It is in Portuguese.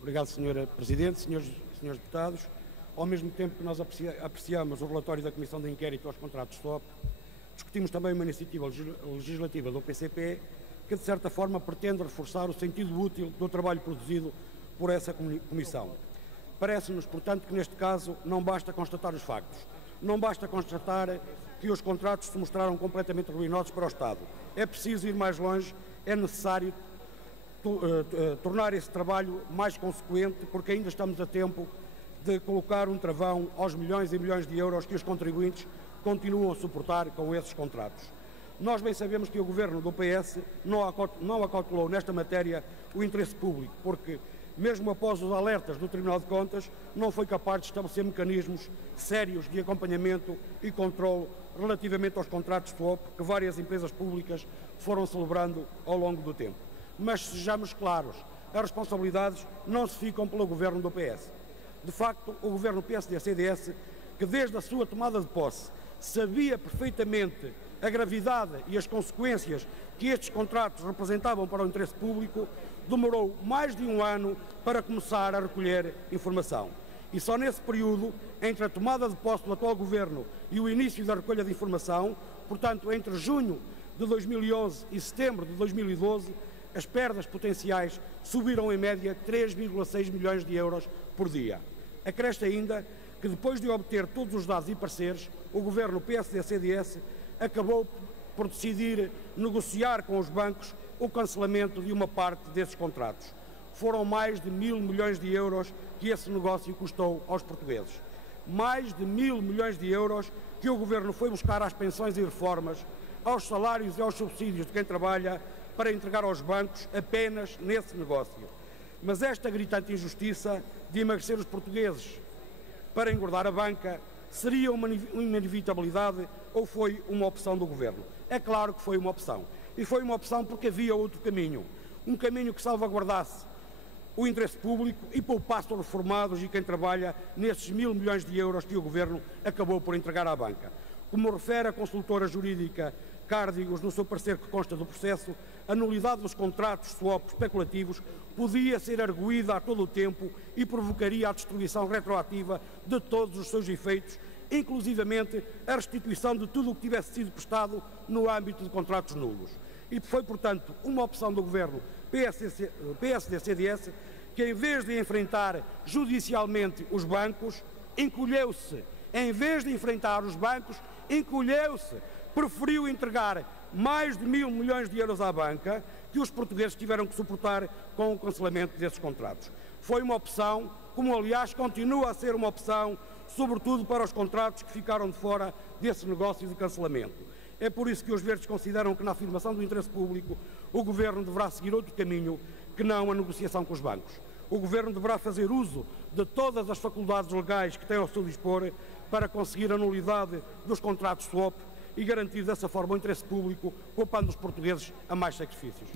Obrigado, Sra. Presidente, senhores deputados. Ao mesmo tempo que nós apreciamos o relatório da Comissão de Inquérito aos contratos swap, discutimos também uma iniciativa legislativa do PCP que, de certa forma, pretende reforçar o sentido útil do trabalho produzido por essa Comissão. Parece-nos, portanto, que neste caso não basta constatar os factos. Não basta constatar que os contratos se mostraram completamente ruinosos para o Estado. É preciso ir mais longe, é necessário tornar esse trabalho mais consequente, porque ainda estamos a tempo de colocar um travão aos milhões e milhões de euros que os contribuintes continuam a suportar com esses contratos. Nós bem sabemos que o Governo do PS não acautelou nesta matéria o interesse público, porque, mesmo após os alertas do Tribunal de Contas, não foi capaz de estabelecer mecanismos sérios de acompanhamento e controle relativamente aos contratos swap que várias empresas públicas foram celebrando ao longo do tempo. Mas sejamos claros, as responsabilidades não se ficam pelo Governo do PS. De facto, o Governo PSD-CDS, que desde a sua tomada de posse sabia perfeitamente a gravidade e as consequências que estes contratos representavam para o interesse público, demorou mais de um ano para começar a recolher informação. E só nesse período, entre a tomada de posse do atual Governo e o início da recolha de informação, portanto, entre junho de 2011 e setembro de 2012, as perdas potenciais subiram em média 3,6 milhões de euros por dia. Acresce ainda que, depois de obter todos os dados e pareceres, o Governo PSD-CDS acabou por decidir negociar com os bancos o cancelamento de uma parte desses contratos. Foram mais de 1.000 milhões de euros que esse negócio custou aos portugueses. Mais de 1.000 milhões de euros que o Governo foi buscar às pensões e reformas, aos salários e aos subsídios de quem trabalha, para entregar aos bancos apenas nesse negócio. Mas esta gritante injustiça de emagrecer os portugueses para engordar a banca seria uma inevitabilidade ou foi uma opção do Governo? É claro que foi uma opção. E foi uma opção porque havia outro caminho. Um caminho que salvaguardasse o interesse público e poupasse os reformados e quem trabalha nesses 1.000 milhões de euros que o Governo acabou por entregar à banca. Como refere a consultora jurídica Cárdigos no seu parecer que consta do processo, a nulidade dos contratos swap especulativos podia ser arguída a todo o tempo e provocaria a destruição retroativa de todos os seus efeitos, inclusivamente a restituição de tudo o que tivesse sido prestado no âmbito de contratos nulos. E foi, portanto, uma opção do Governo PSD-CDS que, em vez de enfrentar judicialmente os bancos, encolheu-se. Em vez de enfrentar os bancos, encolheu-se. Preferiu entregar mais de 1.000 milhões de euros à banca que os portugueses tiveram que suportar com o cancelamento desses contratos. Foi uma opção, como aliás continua a ser uma opção, sobretudo para os contratos que ficaram de fora desse negócio de cancelamento. É por isso que os Verdes consideram que na afirmação do interesse público o Governo deverá seguir outro caminho que não a negociação com os bancos. O Governo deverá fazer uso de todas as faculdades legais que tem ao seu dispor para conseguir a nulidade dos contratos swap e garantir dessa forma o interesse público, poupando os portugueses a mais sacrifícios.